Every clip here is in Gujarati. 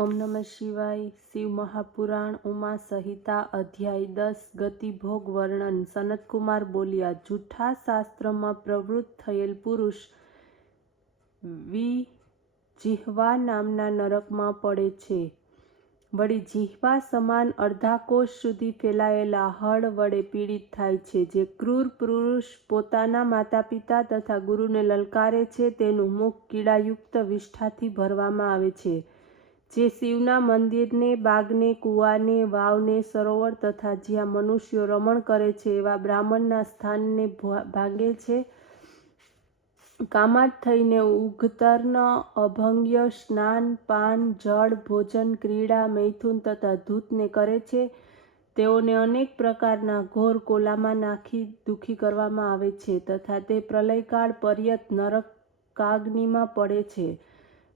ओम नमः शिवाय। शिव महापुराण उमा संहिता अध्याय 10 गतिभोग वर्णन। सनत कुमार बोलिया, जूठा शास्त्र में प्रवृत्त थयेल पुरुष जिह्वा नामना नरक में पड़े छे। वળી જીહવા સમાન અડધા કોશ સુધી ફેલાયેલા હળ વડે પીડિત થાય છે। જે ક્રૂર પુરુષ પોતાના માતા પિતા તથા ગુરુને લલકારે છે તેનું મુખ કીડાયુક્ત વિષ્ઠાથી ભરવામાં આવે છે। જે શિવના મંદિરને, બાગને, કૂવાને, વાવને, સરોવર તથા જ્યાં મનુષ્યો રમણ કરે છે એવા બ્રાહ્મણના સ્થાનને ભાંગે છે। કામાત થઈને ઉગતર્ન, અભંગ્ય, સ્નાન, પાન, જળ, ભોજન, ક્રીડા, મૈથુન તથા ધૂતને કરે છે તેઓને અનેક પ્રકારના ઘોર કોલામાં નાખી દુઃખી કરવામાં આવે છે તથા તે પ્રલયકાળ પર્યંત નરકાગ્નિમાં પડે છે।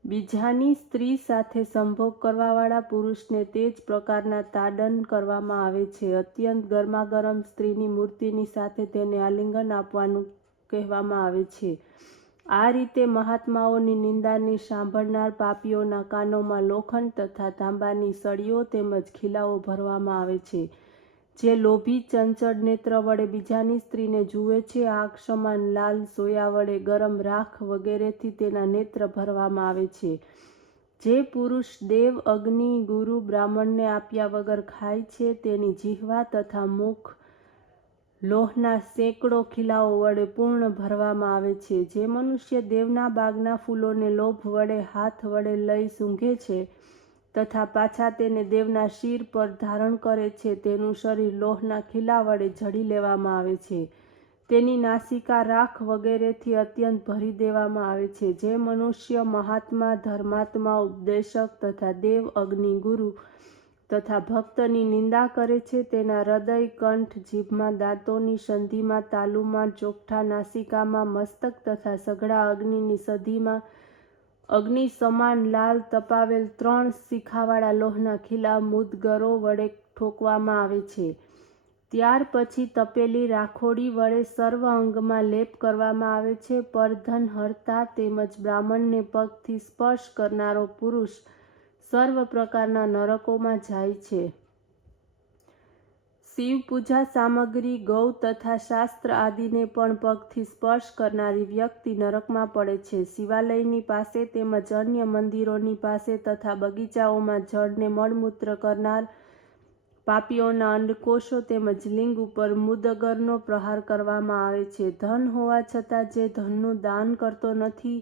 બીજાની સ્ત્રી સાથે સંભોગ કરવાવાળા પુરુષને તે જ પ્રકારના તાડન કરવામાં આવે છે। અત્યંત ગરમાગરમ સ્ત્રીની મૂર્તિની સાથે તેને આલિંગન આપવાનું કહેવામાં આવે છે। આ રીતે મહાત્માઓની નિંદાને સાંભળનાર પાપીઓના કાનોમાં લોખંડ તથા તાંબાની સળીઓ તેમજ ખીલાઓ ભરવામાં આવે છે। જે લોભી ચંચળ નેત્ર વડે બીજાની સ્ત્રીને જુએ છે, આગ સમાન લાલ સોયા વડે ગરમ રાખ વગેરેથી તેના નેત્ર ભરવામાં આવે છે। જે પુરુષ દેવ, અગ્નિ, ગુરુ, બ્રાહ્મણને આપ્યા વગર ખાય છે તેની જીહવા તથા મુખ લોહના સેંકડો ખીલાઓ વડે પૂર્ણ ભરવામાં આવે છે। જે મનુષ્ય દેવના બાગના ફૂલોને લોભ વડે હાથ વડે લઈ સૂંઘે છે તથા પાછા તેને દેવના શિર પર ધારણ કરે છે તેનું શરીર લોહના ખીલા વડે ઝડી લેવામાં આવે છે। તેની નાસિકા રાખ વગેરેથી અત્યંત ભરી દેવામાં આવે છે। જે મનુષ્ય મહાત્મા, ધર્માત્મા, ઉપદેશક તથા દેવ, અગ્નિ, ગુરુ તથા ભક્તની નિંદા કરે છે તેના હૃદય, કંઠ, જીભમાં, દાંતોની સંધિમાં, તાલુમાં, ચોકઠા, નાસિકામાં, મસ્તક તથા સઘળા અગ્નિની સધીમાં અગ્નિ સમાન લાલ તપાવેલ 3 શિખાવાળા લોહના ખીલા મુદગરો વડે ઠોકવામાં આવે છે। ત્યાર પછી તપેલી રાખોડી વડે સર્વ અંગમાં લેપ કરવામાં આવે છે। પરધન હરતા તેમજ બ્રાહ્મણને પગથી સ્પર્શ કરનારો પુરુષ સર્વ પ્રકારના નરકોમાં જાય છે। શિવ પૂજા સામગ્રી, ગૌ તથા શાસ્ત્ર આદિને પણ પગથી સ્પર્શ કરનારી વ્યક્તિ નરકમાં પડે છે। શિવાલયની પાસે તેમજ અન્ય મંદિરોની પાસે તથા બગીચાઓમાં જળને મળમૂત્ર કરનાર પાપીઓના અંડકોષો તેમજ લિંગ ઉપર મુદગરનો પ્રહાર કરવામાં આવે છે। ધન હોવા છતાં જે ધનનું દાન કરતો નથી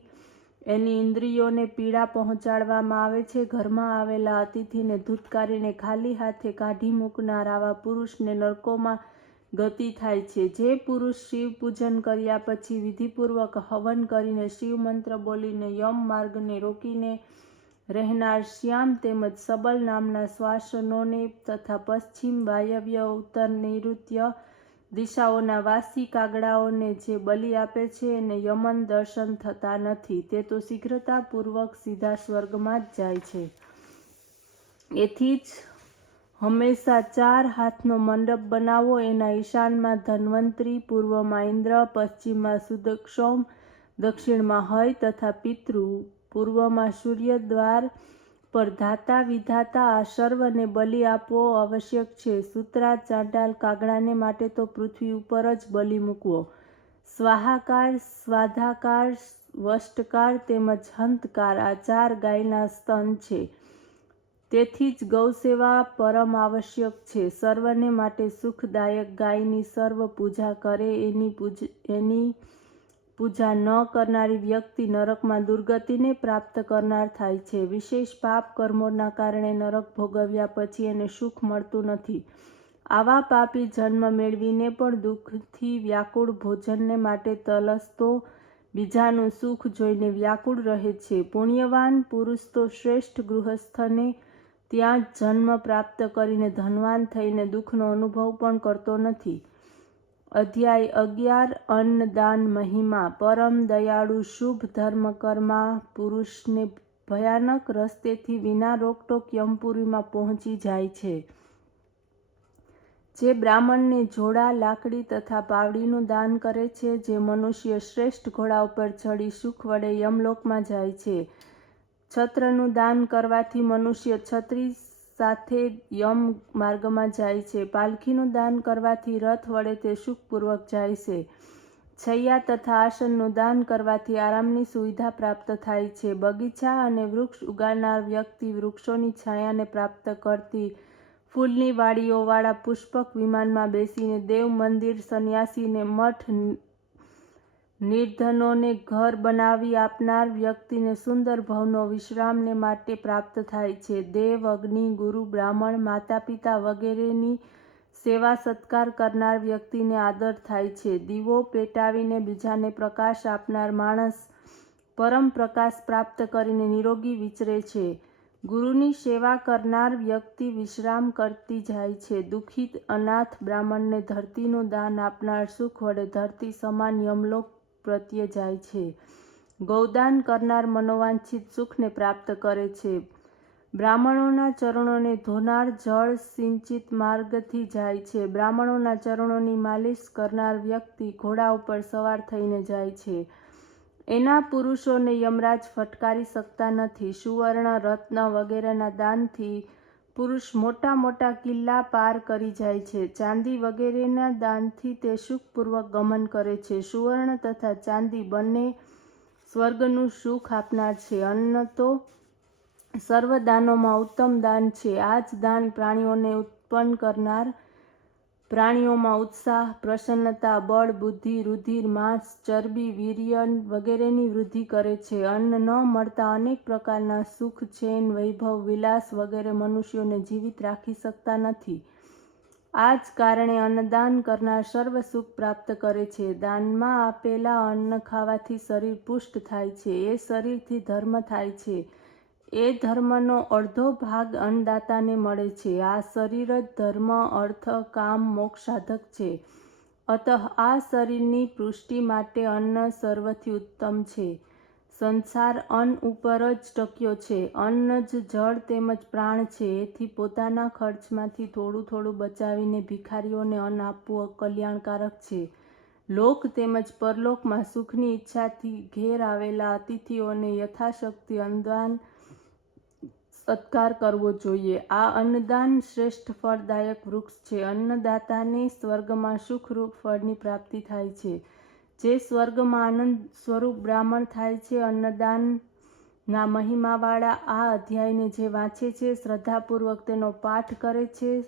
એની ઇન્દ્રિયોને પીડા પહોંચાડવામાં આવે છે। ઘરમાં આવેલા અતિથિને ધૂતકારીને ખાલી હાથે કાઢી મૂકનાર આવા પુરુષને નરકોમાં ગતિ થાય છે। જે પુરુષ શિવ પૂજન કર્યા પછી વિધિપૂર્વક હવન કરીને શિવ મંત્ર બોલીને યમ માર્ગને રોકીને રહેનાર શ્યામ તેમજ સબલ નામના શ્વાસનોને તથા પશ્ચિમ, વાયવ્ય, ઉત્તર, નૈઋત્ય દિશાઓના વાસી કાગડાઓને જે બલિ આપે છે એને યમન દર્શન થતા નથી, તે તો શીઘ્રતાપૂર્વક સીધા સ્વર્ગમાં જ જાય છે। એથી જ હંમેશા 4 હાથનો મંડપ બનાવો। એના ઈશાનમાં ધન્વંતરી, પૂર્વમાં ઇન્દ્ર, પશ્ચિમમાં સુદક્ષોમ, દક્ષિણમાં હય તથા પિતૃ, પૂર્વમાં સૂર્ય, દ્વાર પર ધાતા વિધાતા આ સર્વને બલિ આપવો આવશ્યક છે। સૂત્રા, ચાંડાલ, કાગડાને માટે તો પૃથ્વી ઉપર જ બલિ મૂકવો। સ્વાહાકાર, સ્વાધાકાર, વષ્ટકાર તેમજ હંતકાર આ 4 ગાયના સ્તન છે। તેથી જ ગૌસેવા પરમ આવશ્યક છે। સર્વને માટે સુખદાયક ગાયની સર્વ પૂજા કરે। એની પૂજા ન કરનારી વ્યક્તિ નરકમાં દુર્ગતિને પ્રાપ્ત કરનાર થાય છે। વિશેષ પાપ કર્મોના કારણે નરક ભોગવ્યા પછી એને સુખ મળતું નથી। આવા પાપી જન્મ મેળવીને પણ દુઃખથી વ્યાકુળ, ભોજનને માટે તલસતો, બીજાનું સુખ જોઈને વ્યાકુળ રહે છે। પુણ્યવાન પુરુષ તો શ્રેષ્ઠ ગૃહસ્થને ત્યાં જ જન્મ પ્રાપ્ત કરીને ધનવાન થઈને દુઃખનો અનુભવ પણ કરતો નથી। અધ્યાય 11 અન્નદાન મહિમા। પરમ દયાળુ શુભ ધર્મકર્મા પુરુષને ભયાનક રસ્તેથી વિના રોકટોક યમપુરીમાં પહોંચી જાય છે। જે બ્રાહ્મણને જોડા, લાકડી તથા પાવડીનું દાન કરે છે, જે મનુષ્ય શ્રેષ્ઠ ઘોડા ઉપર ચડી સુખ વડે યમલોકમાં જાય છે। છત્રનું દાન કરવાથી મનુષ્ય છત્રી સાથે યમ માર્ગમાં જાય છે. પાલખીનું દાન કરવાથી રથ વડે તે સુખપૂર્વક જાય છે. છૈયા તથા આસનનું દાન કરવાથી આરામની સુવિધા પ્રાપ્ત થાય છે. બગીચા અને વૃક્ષ ઉગાડનાર વ્યક્તિ વૃક્ષોની છાયાને પ્રાપ્ત કરતી ફૂલની વાડીઓવાળા પુષ્પક વિમાનમાં બેસીને દેવ મંદિર, સંન્યાસીને મઠ, નિર્ધનોને ઘર બનાવી આપનાર વ્યક્તિને સુંદર ભવનો વિશ્રામને માટે પ્રાપ્ત થાય છે. દેવ, અગ્નિ, ગુરુ, બ્રાહ્મણ, માતા પિતા વગેરેની સેવા સત્કાર કરનાર વ્યક્તિને આદર થાય છે. દીવો પેટાવીને બીજાને પ્રકાશ આપનાર માણસ પરમ પ્રકાશ પ્રાપ્ત કરીને નિરોગી વિચરે છે. ગુરુની સેવા કરનાર વ્યક્તિ વિશ્રામ કરતી જાય છે. દુઃખિત અનાથ બ્રાહ્મણને ધરતીનું દાન આપનાર સુખ વડે ધરતી સમાન યમલોક પ્રત્યે જાય છે. ગૌદાન કરનાર મનોવાંછિત સુખને પ્રાપ્ત કરે છે. બ્રાહ્મણોના ચરણોને ધોનાર જળ સિંચિત માર્ગથી જાય છે. બ્રાહ્મણોના ચરણોની માલિશ કરનાર વ્યક્તિ ઘોડા ઉપર સવાર થઈને જાય છે. એના પુરુષોને યમરાજ ફટકારી શકતા નથી. સુવર્ણ, રત્ન વગેરેના દાનથી પુરુષ મોટા મોટા કિલ્લા પાર કરી જાય છે. ચાંદી વગેરેના દાનથી તે સુખપૂર્વક ગમન કરે છે. સુવર્ણ તથા ચાંદી બંને સ્વર્ગનું સુખ આપનાર છે. અન્ન તો સર્વ દાનોમાં ઉત્તમ દાન છે. આ જ દાન પ્રાણીઓને ઉત્પન્ન કરનાર, પ્રાણીઓમાં ઉત્સાહ, પ્રસન્નતા, બળ, બુદ્ધિ, રુધિર, માંસ, ચરબી, વીર્ય વગેરેની વૃદ્ધિ કરે છે. અન્ન ન મળતા અનેક પ્રકારના સુખ, ચેન, વૈભવ, વિલાસ વગેરે મનુષ્યોને જીવિત રાખી શકતા નથી. આ જ કારણે અન્નદાન કરનાર સર્વ સુખ પ્રાપ્ત કરે છે. દાનમાં આપેલા અન્ન ખાવાથી શરીર પુષ્ટ થાય છે. એ શરીરથી ધર્મ થાય છે. એ ધર્મનો અડધો ભાગ અન્નદાતાને મળે છે. આ શરીર જ ધર્મ, અર્થ, કામ, મોક્ષ સાધક છે. અતઃ આ શરીરની પુષ્ટિ માટે અન્ન સર્વથી ઉત્તમ છે. સંસાર અન્ન ઉપર જ ટક્યો છે. અન્ન જ જળ તેમજ પ્રાણ છે. એથી પોતાના ખર્ચમાંથી થોડું થોડું બચાવીને ભિખારીઓને અન્ન આપવું કલ્યાણકારક છે. લોક તેમજ પરલોકમાં સુખની ઈચ્છાથી ઘેર આવેલા અતિથિઓને યથાશક્તિ અન્નદાન સત્કાર કરવો જોઈએ. આ અન્નદાન શ્રેષ્ઠ ફળદાયક વૃક્ષ છે. અન્નદાતાને સ્વર્ગમાં સુખરૂપ ફળની પ્રાપ્તિ થાય છે. જે સ્વર્ગમાં આનંદ સ્વરૂપ બ્રાહ્મણ થાય છે. અન્નદાનના મહિમાવાળા આ અધ્યાયને જે વાંચે છે, શ્રદ્ધાપૂર્વક તેનો પાઠ કરે છે,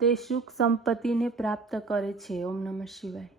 તે સુખ સંપત્તિને પ્રાપ્ત કરે છે. ઓમ નમઃ શિવાય.